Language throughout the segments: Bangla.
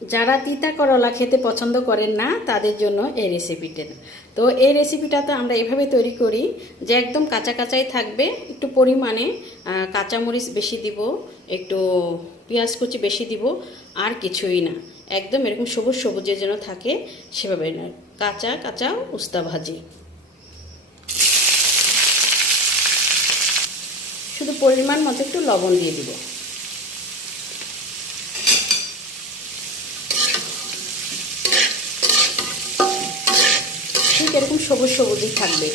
যারা তিতা করলা খেতে পছন্দ করেন না তাদের জন্য এই রেসিপিটা। তো এই রেসিপিটা তো আমরা এভাবে তৈরি করি যে একদম কাঁচা কাঁচাই থাকবে, একটু পরিমাণে কাঁচামরিচ বেশি দিব, একটু পেঁয়াজ কুচি বেশি দিব, আর কিছুই না। একদম এরকম সবুজ সবুজের যেন থাকে সেভাবে না, কাঁচা কাঁচা উস্তা ভাজি। শুধু পরিমাণ মতো একটু লবণ দিয়ে দিব। ঠিক এরকম সবুজ সবুজই থাকবে।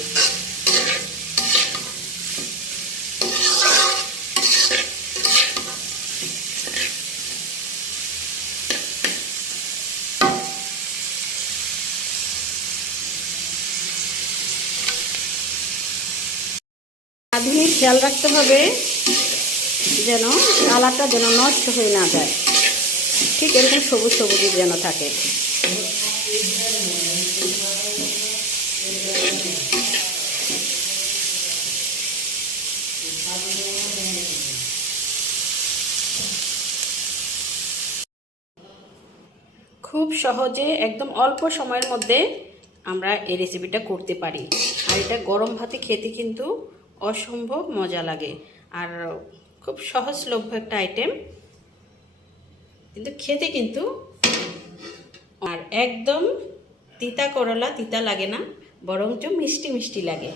রাঁধুনির খেয়াল রাখতে হবে যেন কালারটা যেন নষ্ট হয়ে না যায়, ঠিক এরকম সবুজ সবুজই যেন থাকে। খুব সহজে একদম অল্প সময়ের মধ্যে আমরা এই রেসিপিটা করতে পারি, আর এটা গরম ভাতে খেতে কিন্তু অসম্ভব মজা লাগে, আর খুব সহজলভ্য একটা আইটেম, কিন্তু খেতে কিন্তু আর একদম তিতা করলা তিতা লাগে না, বরঞ্চ মিষ্টি মিষ্টি লাগে।